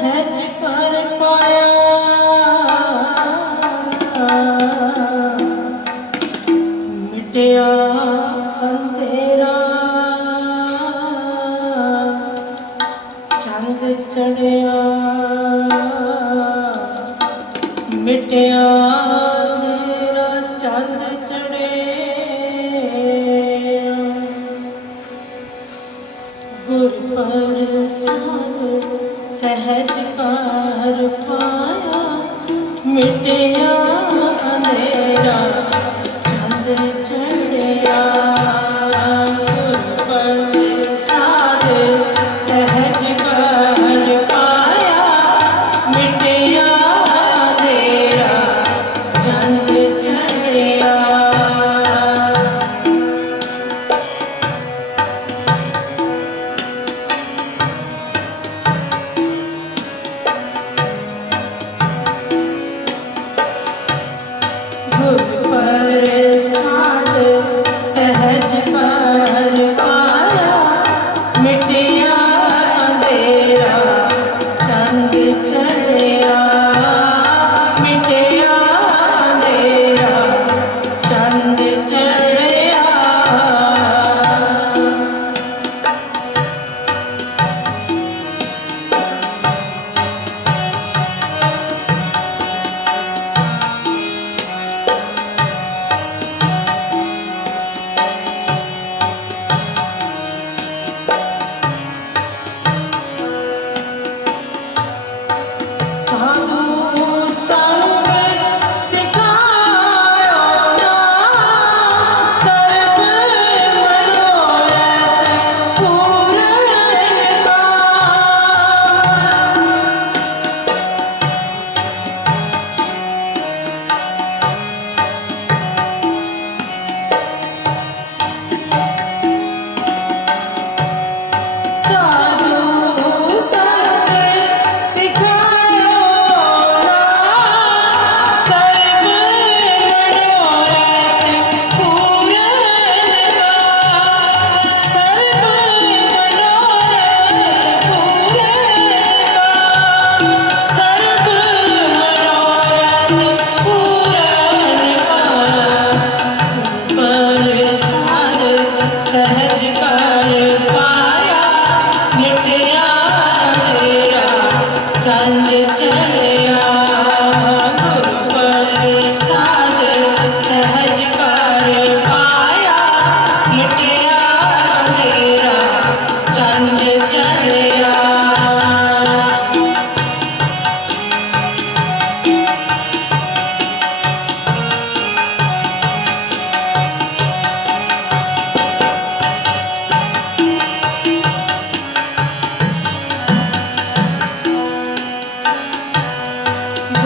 head 그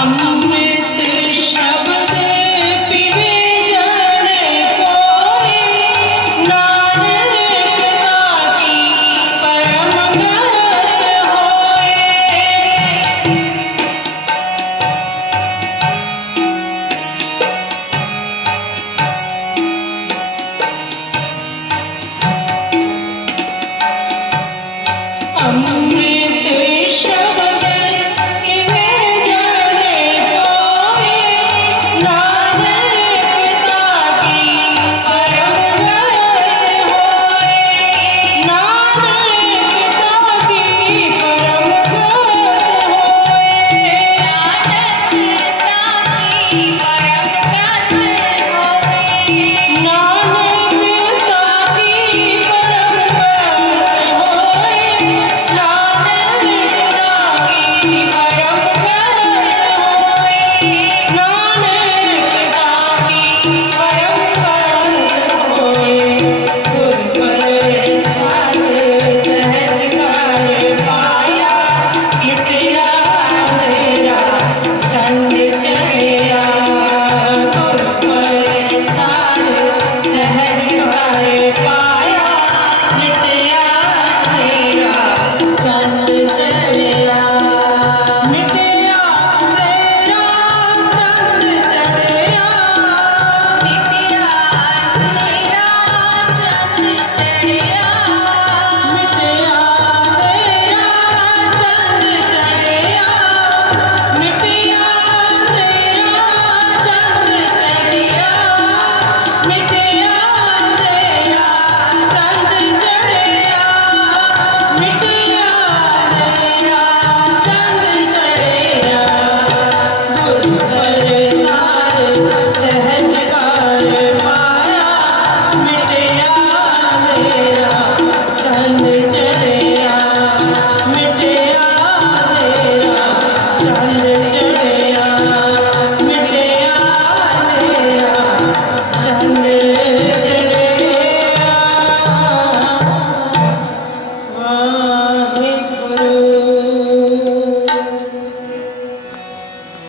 I'm um.